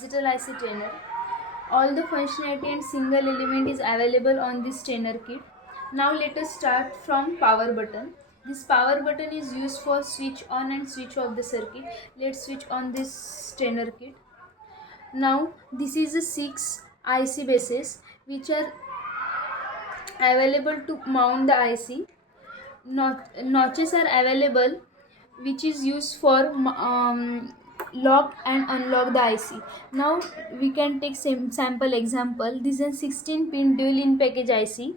digital IC trainer. All the functionality and single element is available on this trainer kit. Now let us start from power button. This power button is used for switch on and switch off the circuit. Let's switch on this trainer kit. Now this is the 6 IC bases which are available to mount the IC. Notches are available which is used for lock and unlock the IC. Now we can take sample example. This is a 16 pin dual in package IC.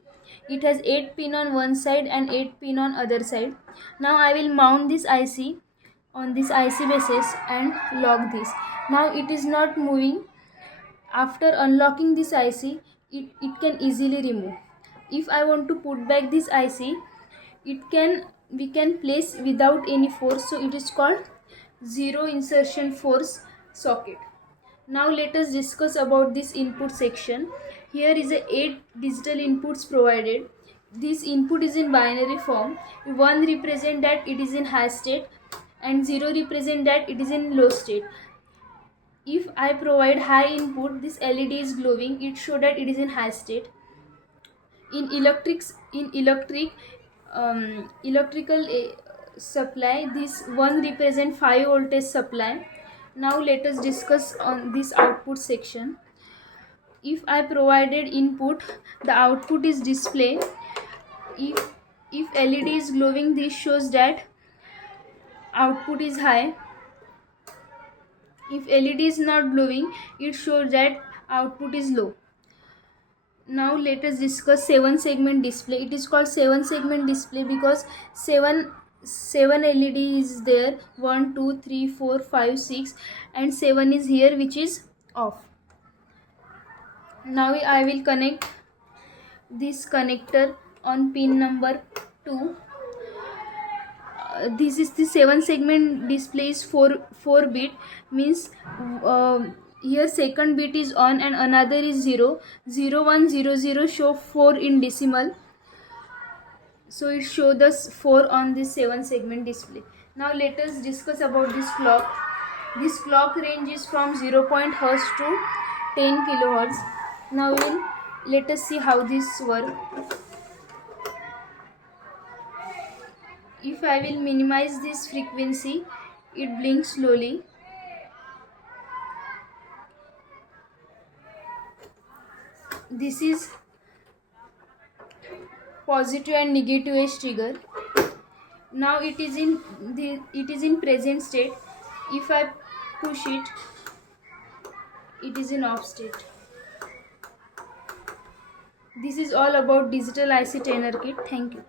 It has 8 pin on one side and 8 pin on other side. Now I will mount this IC on this IC basis and lock this. Now it is not moving. After unlocking this IC, it can easily remove. If I want to put back this IC, we can place without any force, so it is called zero insertion force socket. Now let us discuss about this input section. Here is a 8 digital inputs provided. This input is in binary form. 1 represent that it is in high state and 0 represent that it is in low state. If I provide high input, this LED is glowing. It shows that it is in high state. In electrical supply, this 1 represent 5 voltage supply. Now let us discuss on this output section. If I provided input, the output is display. If LED is glowing, this shows that output is high. If LED is not glowing, it shows that output is low. Now let us discuss 7 segment display. It is called 7 segment display because 7 LED is there. 1 2 3 4 5 6 and 7 is here, which is off. Now I will connect this connector on pin number 2. This is the 7 segment display is 4 bit, means here second bit is on and another is 0. 0 1 0 0 show 4 in decimal, so it shows the 4 on this 7 segment display. Now let us discuss about this clock. This clock range is from 0.0 Hz to 10 kilohertz. Now let us see how this works. If I will minimize this frequency, it blinks slowly. This is positive and negative edge trigger. Now it is in present state. If I push it, it is in off state. This is all about digital IC trainer kit. Thank you.